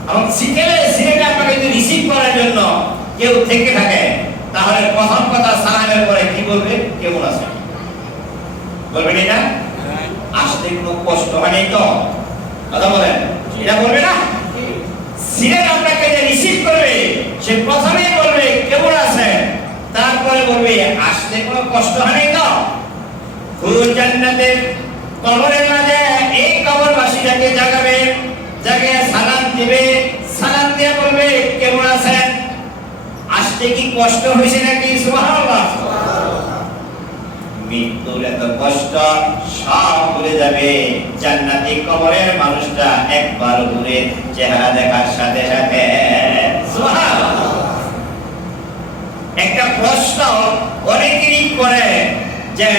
এবং সিলেট আপনাকে যদি রিসিভ করার জন্য কেউ থেকে থাকে, তাহলে প্রথম কথা সালামের পরে কি বলবে? কেমন আছেন বলবেন। এটা আসতে কোনো কষ্ট হয় নাই তো? কথা বলেন, এটা বলবে না? সিলেট আপনাকে যে রিসিভ করবে সে প্রথমেই বলবে কেমন আছেন, তারপরে বলবে আসতে কোনো কষ্ট হয় নাই তো? হুর জান্নাতের কবরের মাঝে এই কবরবাসীটাকে জাগাবে, জাগে সালাম দিবে, সালাম দিয়ে বলবে কেমন আছেন, আসতে কি কষ্ট হয়েছে নাকি? সুবহানাল্লাহ। মৃত্যুর এত কষ্ট সব ভুলে যাবে জান্নাতি কবরের মানুষটা একবার ঘুরে চেহারা দেখার সাথে সাথে। সুবহানাল্লাহ। একটা প্রশ্ন অনেকেরই করে যে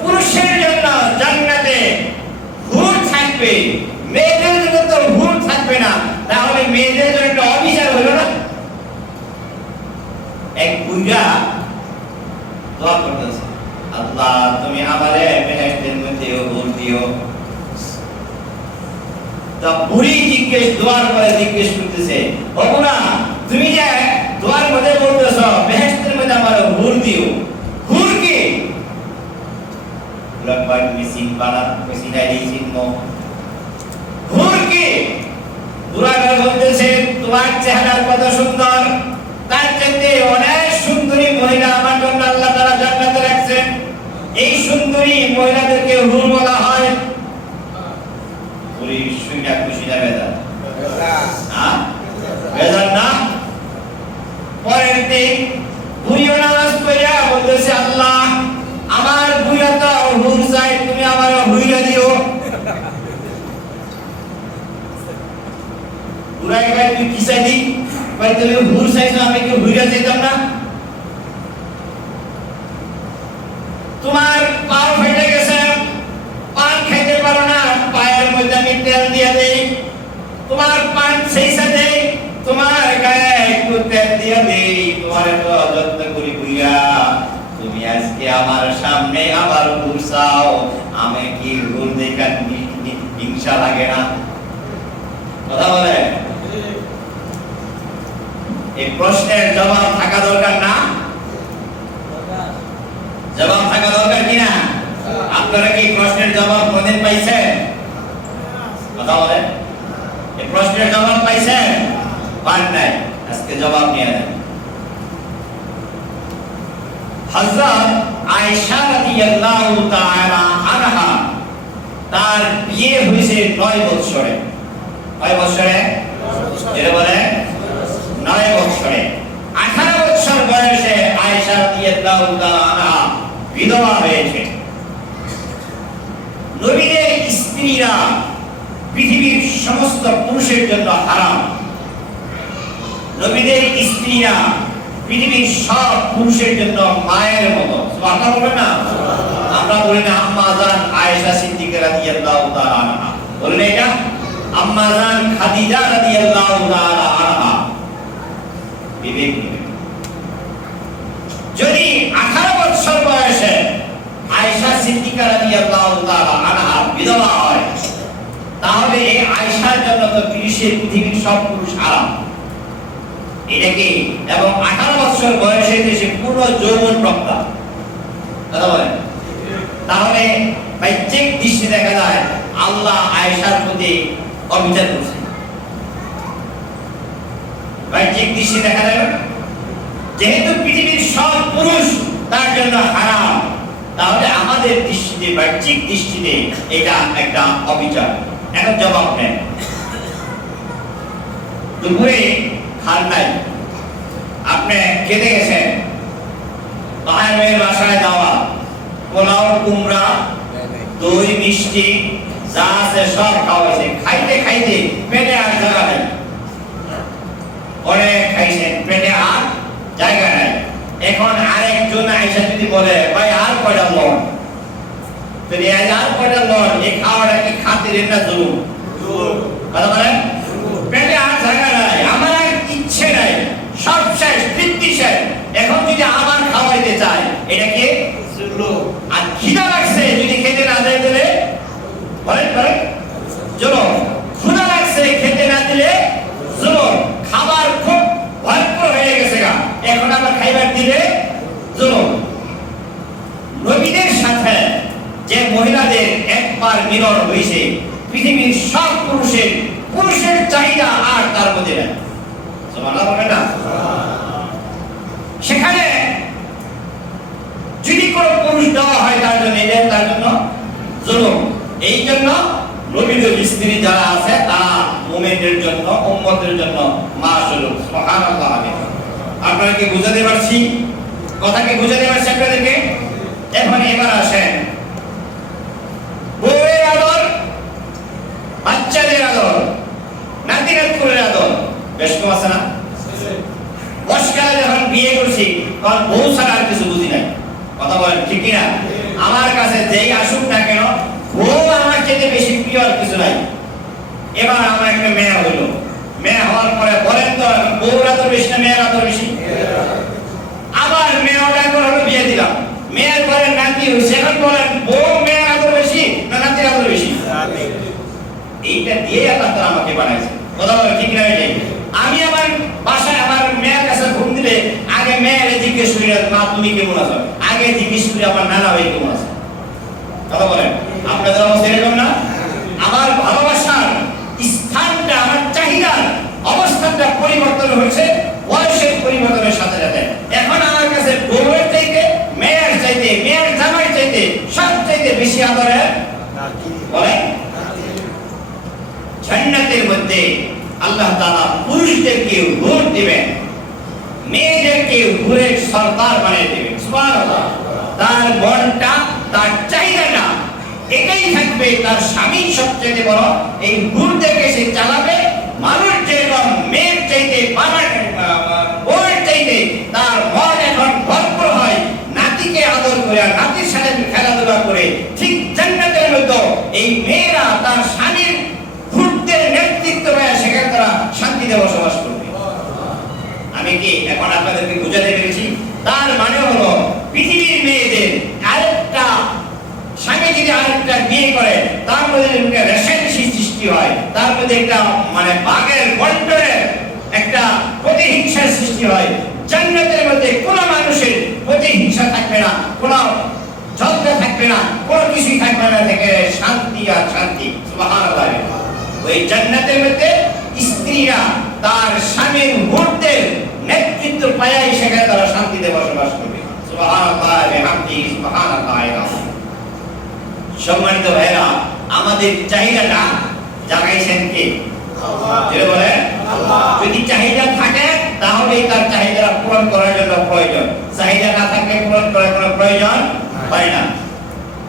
পুরুষের জন্য জান্নাতে হুর থাকবে, মেয়েদের জন্য তো হুর থাকবে না, তাহলে মেয়েদের জন্য একটা অবিচার হলো না? এক বুইড়া দোয়া করতেছে, আল্লাহ তুমি আমারে বেহেশতের মধ্যে হুর দিও। তো বুড়ি দোয়ার পরে জিজ্ঞেস করতেছে, ওগো না, তুমি যে দোয়ার মধ্যে বলতেছো বেহেশতের মধ্যে আমার হুর দিও, হুর কি? লম্বাই মেশিন বানা মেশিন আইডি চিহ্ন হুর কি? দুরাগা বলতেছে তোমার চেহারা কত সুন্দর, তার চাইতে অনেক সুন্দরী মহিলা আমার জন্য আল্লাহ তাআলা জান্নাতে রাখছেন, এই সুন্দরী মহিলাদেরকে হুর বলা হয়। পুরি শুইনা খুশি না বেজার? হ্যাঁ বেজার না? পরের দিন বুড়িও নামাজ পড়িয়া বলতেছে, আল্লাহ আমার বুইরা তো হুর চাই, তুমি আমার হুইরা দিও। বুড়াই ভাই তুই কি চাইলি? ভাই তুমি হুর চাইছো, আমি কি হুইরা চাইতাম না? তোমার পাও ফেটে গেছে, পান খাইতে পারো না, পায়ের মধ্যে আমি তেল দিয়ে দেই, তোমার পান সেই সাথে তোমার গায়ে একটু তেল দিয়ে দেই, তোমার এত যত্ন করি বুইরা, তুমি আজকে আমার সামনে আবার হুর চাও, আমি কি হুর দেখা হিংসা লাগে না? কথা বলে। এই প্রশ্নের জবাব থাকা দরকার না? জবাব থাকা দরকার কিনা? আপনারা কি প্রশ্নের জবাব কোনদিন পাইছেন? কথা বলেন, এই প্রশ্নের জবাব পাইছেন? পান নাই, আজকে জবাব নিয়ে নেন। হযরত আয়েশা রাদিয়াল্লাহু তাআলা আনহা, তার বিয়ে হয়েছে 9 বছরে। কয় বছরে? যেটা বলে 9 বছরে। 18 বছর বয়সে আয়েশা রাদিয়াল্লাহু তাআলা আনহা বিধবা হয়েছে। নবীর স্ত্রীরা পৃথিবীর সমস্ত পুরুষের জন্য হারাম। নবীদের স্ত্রীরা পৃথিবীর সব পুরুষের জন্য মায়ের মতো। সুবহানাল্লাহ বলেন না? আমরা বলি না আম্মা জান আয়েশা সিদ্দিকা রাদিয়াল্লাহু তাআলা আনহা, বলেন এটা আম্মা জান খাদিজা রাদিয়াল্লাহু তাআলা আনহা। বিবেক যদি 18 বছর বছর বয়সে আয়েশা সিদ্দিকা রাদিয়াল্লাহু তাআলা আনহা বিধবা হয়, তাহলে এই আয়েশার জন্য তো পৃথিবীর সব পুরুষ হারাম। এটা কি? এবং 18 বছর বয়সে সে পূর্ণ যৌবন প্রাপ্তা। তাহলে বাহ্যিক দৃষ্টি দেখা যায় আল্লাহ আয়েশার প্রতি অবিচার করছে। বাহ্যিক দৃষ্টি দেখা যায় যেহেতু পৃথিবীর সব পুরুষ তার জন্য হারাম, তাহলে আমাদের দৃষ্টিতে, বাহ্যিক দৃষ্টিতে এটা একটা অবিচার। এখন জবাব নেন, দুপুরে খান নাই, আপনি খেতে গেছেন, ভাইয়ের বাসায় যাওয়া, পোলাও, কুমড়া, দই, মিষ্টি যা আছে সব খাওয়াইছে, খাইতে খাইতে পেটে আর জায়গা নেই, অনেক খাইছেন, পেটে আর জায়গা নাই। এখন আরেকজন আইসা যদি বলে ভাই আর কয়টা লন, যদি আর কয়টা লন, এই খাওয়াটা কি খাতিরের না জরুর? কথা বলেন, পেটে আর জায়গা নাই, আমার আর ইচ্ছে নাই, সব শেষ, তৃপ্তি শেষ, এখন যদি আবার খাওয়াইতে চায় এটা কি? আর খিদা লাগছে, যদি খেতে না দেয় দিলে বলেন বলেন জোর, ক্ষুধা লাগছে খেতে না দিলে জোর, খাবার খুব ভরপুর হয়ে গেছে গা, এখন আবার খাইবার দিলে জোর। নবীদের সাথে যে মহিলাদের একবার মিলন হয়েছে, পৃথিবীর সব পুরুষের চাহিদা আর তার মধ্যে নেই। সুবহানাল্লাহ বলেন না? সেখানে যদি কোন পুরুষ দেওয়া হয় তার জন্য, এটা তার জন্য জুলুম। এই জন্য নবীদের স্ত্রী যারা আছে তারা মুমিনদের জন্য, উম্মতের জন্য মাশাআল্লাহ, সুবহানাল্লাহ। আপনারা কি বুঝাতে পারছি? কথা কি বুঝাতে পারছি আপনাদেরকে? এখন এবার আসেন, বউয়ের আদর, বাচ্চাদের আদর, নাতি নাতকুরের আদর বেশ কম আছে না? বয়সকালে যখন বিয়ে করছি তখন বউ ছাড়া আর কিছু বুঝি নাই। কথা বলেন ঠিক কিনা? আমার কাছে যেই আসুক না কেন, বউ আমার চেয়ে বেশি প্রিয় আর কিছু নাই। এবার আমার একটা মেয়ে হলো, মেয়ে হওয়ার পরে বলেন তো বউর আদর বেশি না মেয়ের আদর বেশি? আবার মেয়েটা করে হলো বিয়ে দিলাম, মেয়ের পরে নাতি হয়েছে, এখন বলেন বউ মেয়ের আদর বেশি না নাতির আদর বেশি? এইটা দিয়ে আল্লাহ তাআলা আমাকে বানাইছে। কথা বলেন ঠিক না? আমি আমার বাসায় আমার মেয়ের কাছে ঘুম দিলে আগে মেয়ের জিজ্ঞেস করি মা তুমি কেমন আছো, আগে জিজ্ঞেস করি আমার নানা ভাই কেমন আছে। কথা বলেন আপনাদের অবস্থা এরকম না? আমার ভালোবাসার স্থানটা, আমার চাহিদার অবস্থানটা পরিবর্তন হয়েছে বয়সের পরিবর্তনের সাথে সাথে। এখন আমার কাছে বউয়ের চাইতে, মেয়ের চাইতে, মেয়ের জামাই চাইতে, সব চাইতে বেশি আদরের বলেন। জান্নাতের মধ্যে আল্লাহ তাআলা পুরুষদেরকে হুর দিবেন, মেয়েদেরকে হুরের সরদার বানিয়ে দিবেন। সুবহানাল্লাহ। তার মনটা, তার চাহিদাটা এটাই থাকবে, তার স্বামী সবচেয়ে বড়, এই হুরদেরকে সে চালাবে। মানুষ যেরকম মেয়ের চাইতে, বউয়ের চাইতে তার মন এখন ভরপুর হয় নাতিকে আদর করে, নাতির সাথে খেলাধুলা করে, ঠিক জান্নাতের মধ্যে এই মেয়েরা তার স্বামীর হুরদের নেতৃত্ব দেয়, সেখানে তারা শান্তিতে বসবাস করবে। আমি কি এখন আপনাদেরকে বুঝাতে পেরেছি? তার মানে হলো পৃথিবীর মেয়েদের আরেকটা স্বামী যদি আরেকটা বিয়ে করে, তার মধ্যে রেশারেশি সৃষ্টি হয়, তার মধ্যে একটা মানে বাঘের বন্টনের একটা প্রতিহিংসার সৃষ্টি হয়। জান্নাতের মধ্যে কোনো মানুষের প্রতিহিংসা থাকবে না, কোনো ঝগড়া থাকবে না, কোনো কিছুই থাকবে না, থেকে শান্তি আর শান্তি। সুবহানাল্লাহ। ওই জান্নাতের মধ্যে স্ত্রীরা তার স্বামীর হুরদের নেতৃত্ব পায়, সেখানে তারা শান্তিতে বসবাস করবে। সুবহানাল্লাহ বিহামদিহি সুবহানাল্লাহ। সম্মানিত ভাইরা, আমাদের চাহিদাটা জাগাইছেন কে? আল্লাহ। বলেন আল্লাহ। যদি চাহিদা থাকে তাহলে তার চাহিদা পূরণ করার জন্য প্রয়োজন, চাহিদা না থাকলে পূরণ করার কোনো প্রয়োজন হয় না।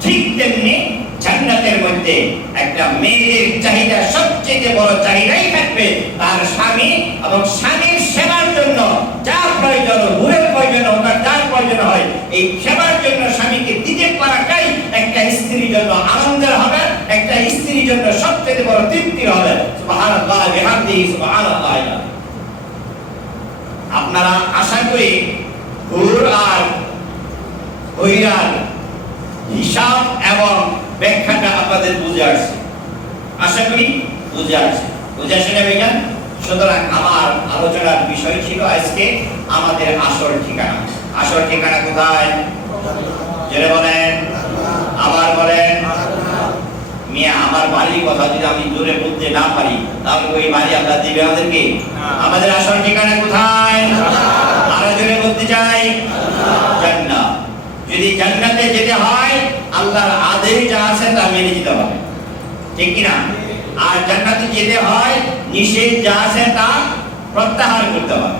ঠিক তেমনি জান্নাতের মধ্যে একটা মেয়ের চাহিদা, সবচেয়ে বড় চাহিদাই থাকবে তার স্বামী, এবং স্বামীর সেবার জন্য যা প্রয়োজন, হুরের প্রয়োজন হোক আর যার প্রয়োজন হয়, এই সেবার জন্য স্বামীকে দিতে পারাটাই একটা স্ত্রীর জন্য আনন্দের হবে, একটা স্ত্রীর জন্য সবচেয়ে বড় তৃপ্তির হবে। সুবহানাল্লাহ বিহামদিহি সুবহানাল্লাহ। আপনারা আশা করি হুর আর ওইটার হিসাব এবং ব্যাখ্যাটা আপনাদের বুঝে আসছে, আশা করি বুঝে আসছে। বুঝে আসে না ভাইজান? সুতরাং আমার আলোচনার বিষয় ছিল আজকে আমাদের আসল ঠিকানা। আসল ঠিকানা কোথায়? জেনে বলেন, আবার বলেন। মিয়া, আমার বাড়ির কথা যদি আমি জোরে বলতে না পারি তাহলে ওই বাড়ি আল্লাহ দিবে আমাদেরকে? আমাদের আসল ঠিকানা কোথায়? আরো জোরে বলতে চাই, জান্নাত। যদি জান্নাতে যেতে হয় আল্লাহর আদেশ যা আছে তা মেনে যেতে হবে, ঠিক কি না? আর জান্নাতে যেতে হয় নিষেধ যা আছে তা প্রত্যাহার করতে হবে।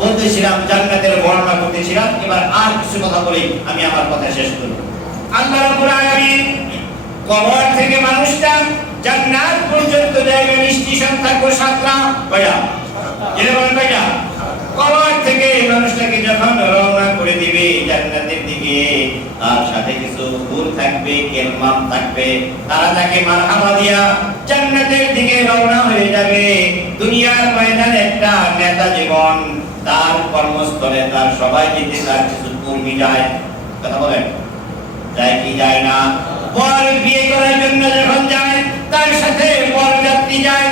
বলতেছিলাম, জান্নাতের বর্ণনা করতেছিলাম, এবার আর কিছু কথা বলি আমি আমার কথা শেষ করব। আল্লাহ রাব্বুল আলামিন কবর থেকে মানুষটা জান্নাত পর্যন্ত যাবে, স্টেশন থাকবে 7টা। কয়টা? জেনে বলেন কয়টা? কবর থেকে মানুষটাকে যখন রওনা করে দিবে জান্নাতের দিকে, তার সাথে কিছু হুর থাকবে, কেলমাম থাকবে, তারা তাকে মারহাবা দিয়া জান্নাতের দিকে রওনা হয়ে যাবে। দুনিয়ার ময়দানে একটা নেতা জীবন, তার কর্মস্থলে তার সবাই যেতে তার কিছু কর্মী যায়, কথা বলেন, যায় কি যায় না? বর বিয়ে করার জন্য যখন যায় তার সাথে বরযাত্রী যায়,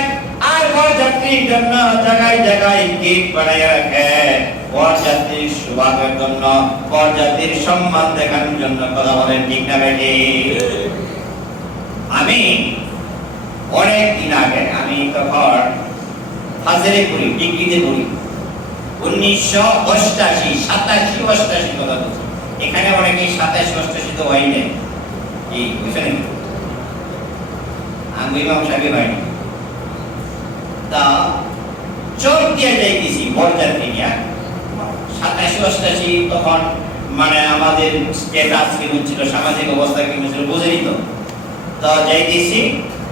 আর বরযাত্রীর জন্য জায়গায় জায়গায় গেট বানায় রাখে বরযাত্রীর শুভাগমনের জন্য, বরযাত্রীর সম্মান দেখানোর জন্য। কথা বলেন ঠিক না বেটি? আমি অনেক দিন আগে, আমি তখন হাজারে পড়ি, ডিগ্রিতে পড়ি, 1988, 87 কথা বলছি। এখানে অনেকেই 87-88 তো হয় নাই, এই বুঝছেন? আমি ইমাম সাহেব হয়নি। তা চোখ দিয়ে যাইতেছি বরযাত্রী নিয়ে, 87-88 তখন মানে আমাদের স্ট্যাটাস কেমন ছিল, সামাজিক অবস্থা কেমন ছিল বুঝেনি তো। তো যাইতেছি,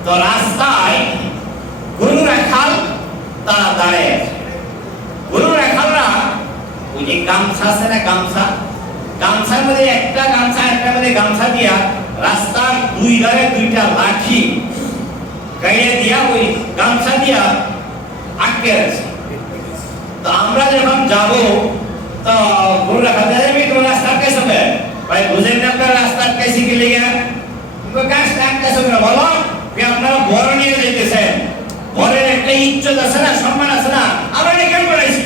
তো রাস্তায় গরু রাখাল তারা দাঁড়িয়ে আছে। গরু রাখালরা ওই যে গামছা আছে না, গামছার মধ্যে একটা গামছা একটা মধ্যে গামছা দিয়া রাস্তার দুই ধারে দুইটা লাঠি গাইয়ে দিয়া ওই গামছা দিয়া আটকে আছে। তো আমরা যখন যাব তো গরু রাখাল যাবে, তো রাস্তা আটকেছে ভাই, বুঝেন না আপনারা রাস্তা আটকেছে কি লেগে? গাছটা আটকেছে বলো, আপনারা বড় নিয়ে যেতেছেন, বরের একটা ইজ্জত আছে না, সম্মান আছে না, আমরা কেন করাইছি?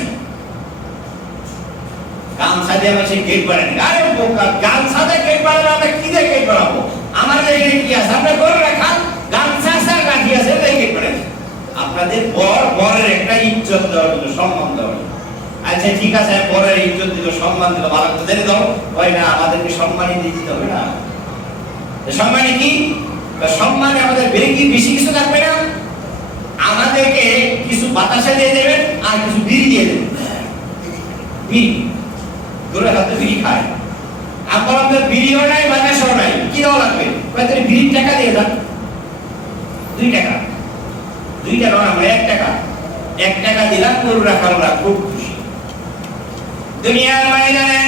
গামছা দিয়ে আমি সেই গেট বানাই। আরে বোকা, গামছা দিয়ে গেট বানাবো, আমরা কি দিয়ে গেট বানাবো? আমাদের এখানে কি আছে? আমরা গরু রাখাল, গামছা আছে আর লাঠি আছে, তাই গেট বানাইছি। আপনাদের বরের একটা ইজ্জত দেওয়ার জন্য, সম্মান দেওয়ার জন্য। আচ্ছা ঠিক আছে, বরের ইজ্জত দিল, সম্মান দিল, ভালো করে জেনে দাও, হয় না আমাদেরকে সম্মানই দিয়ে দিতে হবে না? সম্মানে কি? সম্মানে আমাদের বেশি কিছু থাকবে না, আমাদেরকে কিছু বাতাসা দিয়ে দেবেন আর কিছু বিড়ি দিয়ে দেবেন। বিড়ি, গরুর হাতে বিড়ি খায়, আপনার আমাদের বিড়িও নাই বাতাসও নাই, কি দেওয়া লাগবে? বিড়ির টাকা দিয়ে দেন, 2 টাকা, 2 টাকা আমরা 1 টাকা, 1 টাকা দিলাম, গরু রাখালরা খুব খুশি। দুনিয়ার ময়দানে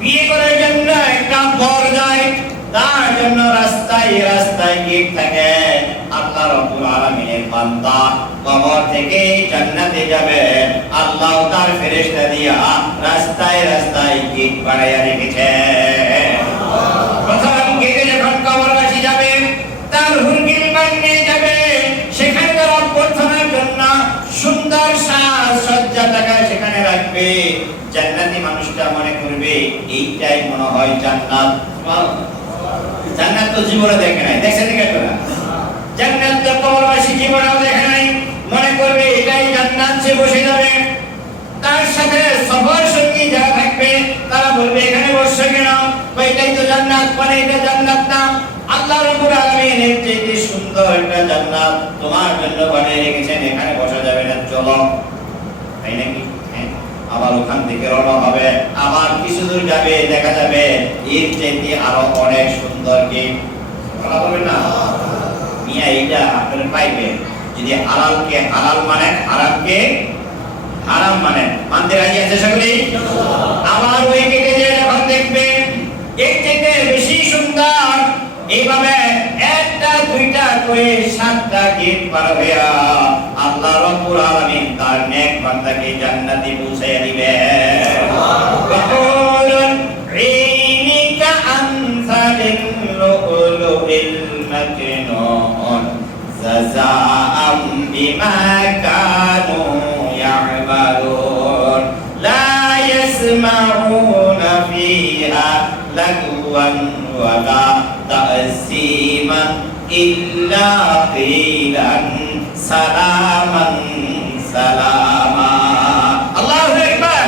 বিয়ে করার জন্য একটা বর যায়, তার জন্য রাস্তায় রাস্তায় গেট থাকে। আল্লাহ রাব্বুল আলামিনের বান্দা কবর থেকে জান্নাতে যাবে, আল্লাহ তার ফেরেশতা দিয়া রাস্তায় রাস্তায় গেট বানাইয়া রেখেছে। প্রথম গেটে যখন কবরবাসী যাবে, তার হুরগিল বানিয়ে যাবে, সেখানে তার অভ্যর্থনার জন্য সুন্দর সাজ সজ্জা টাকা সেখানে রাখবে। জান্নাতি মানুষটা মনে করবে এইটাই মনে হয় জান্নাত। জান্নাত তো জীবনে দেখে নাই, দেখছেন কি আপনারা? জান্নাত তো কবরবাসী জীবনেও দেখে নাই, মনে করবে এটাই জান্নাত, সে বসে যাবে। তার সাথে সফর সঙ্গী যারা থাকবে তারা বলবে এখানে বসছো কেন? এটাই তো জান্নাত, মানে এটা জান্নাত না। আল্লাহ রাব্বুল আলামিন এর চেয়ে সুন্দর একটা জান্নাত তোমার জন্য বানিয়ে রেখেছেন, এখানে বসা যাবে না, চলো। তাই নাকি? আবার ওখান থেকে রওনা হবে, আবার কিছু দূর যাবে, দেখা যাবে এর চাইতে আরো অনেক সুন্দর গেট। বলা হবে না মিয়া, এইটা আপনারা পাইবেন যদি হালালকে হালাল মানে, হারামকে হারাম মানে। মানতে রাজি আছে সকলে? আবার ওই গেটে যে যখন দেখবেন এর চাইতে বেশি সুন্দর, এইভাবে একটা দুইটা করে 7টা গেট পার হইয়া আল্লাহ রাব্বুল আলামিন তার নেক বান্দাকে জান্নাতে পৌঁছাইয়া দিবেন। জাযাআম বিমা কানু ইয়া'মালুন লা ইয়াসমাউনা ফিহা লাগওয়ান ওয়ালা তা'সীমান ইল্লা কিলান সালামান সালামা। আল্লাহু আকবার।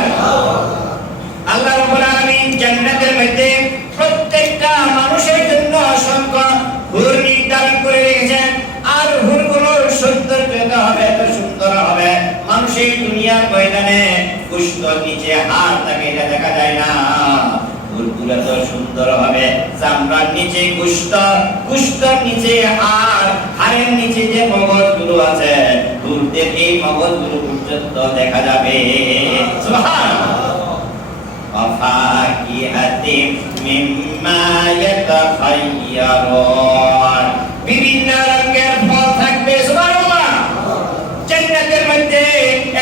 আল্লাহ রাব্বুল আলামিন জান্নাতের মধ্যে প্রত্যেকটা মানুষের জন্য অসংখ্য হুর নির্ধারণ করে রেখেছেন। আর হুরগুলো সৌন্দর্যতা হবে, এত সুন্দর হবে, মানুষের দুনিয়ার ময়দানে কুষ্ঠর নিচে হাড় থাকে এটা দেখা যায় না। হুরগুলো তো সুন্দর হবে, চামড়ার নিচে কুষ্ঠ, কুষ্ঠর নিচে হাড়, হাড়ের নিচে যে মগজগুলো আছে হুরদের এই মগজগুলো পর্যন্ত দেখা যাবে। সুবহানাল্লাহ। ওয়াফাকিহাতিম মিম্মা ইয়াতাখায়্যারুন, বিভিন্ন রঙের ফল থাকবে। সুবহানাল্লাহ। জান্নাতের মধ্যে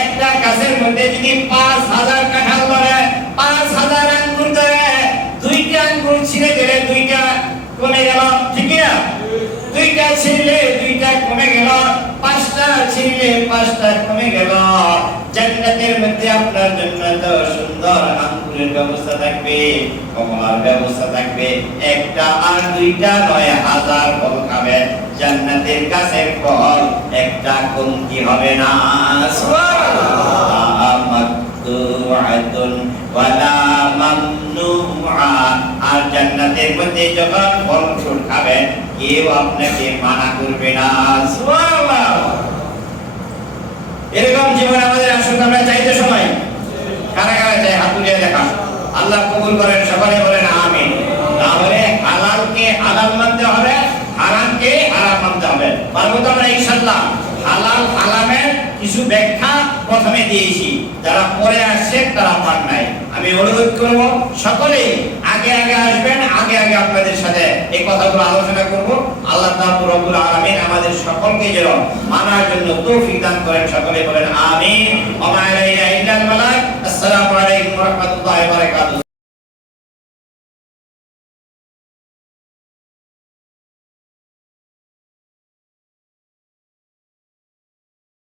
একটা গাছের মধ্যে যদি 5000 কাঁঠাল ধরে, 5000 আঙ্গুর ধরে, দুইটা আঙ্গুর ছিঁড়ে দিলে দুইটা কমে গেল, ঠিক না? দুইটা ছিঁড়লে দুইটা কমে গেল, পাঁচটা ছিঁড়লে পাঁচটা কমে গেল। জান্নাতের মধ্যে আপনার জন্য তো সুন্দর আঙ্গুরের ব্যবস্থা থাকবে, কমলার ব্যবস্থা থাকবে। একটা আর দুইটা নয়, 1000 ফল খাবেন। জান্নাতের গাছের ফল একটা কমতি হবে না। সুবহানাল্লাহ। মাকতুআতুন ওয়ালা মামনুআ। আর জান্নাতের মধ্যে যখন ফল ফুল খাবেন কেউ আপনাকে মানা করবে না। সুবহানাল্লাহ। এরকম জীবন আমাদের আসুন, আমরা চাইতে সময় কারা কারা চাই হাত তুলে দেখা। আল্লাহ কবুল করেন, সবাই বলেন আমিন। তাহলে হালালকে হালাল মানতে হবে, হারামকে হারাম মানতে হবে। পারবো তো আমরা ইনশাআল্লাহ? হালাল হারামের কিছু ব্যাখ্যা প্রথমে দিয়েছি, যারা পরে আসছে তারা পান নাই। আমি অনুরোধ করব সকলেই আগে আগে আসবেন, আগে আগে আপনাদের সাথে এই কথাগুলো আলোচনা করব। আল্লাহ তাআলা রব্বুল আলামিন আমাদের সকলকে যেন মানার জন্য তৌফিক দান করেন। সকলে বলেন আমিন। ওয়া মা আলাইনা ইল্লাল বালাগ। আসসালামু আলাইকুম ওয়া রাহমাতুল্লাহি ওয়া বারাকাতুহু।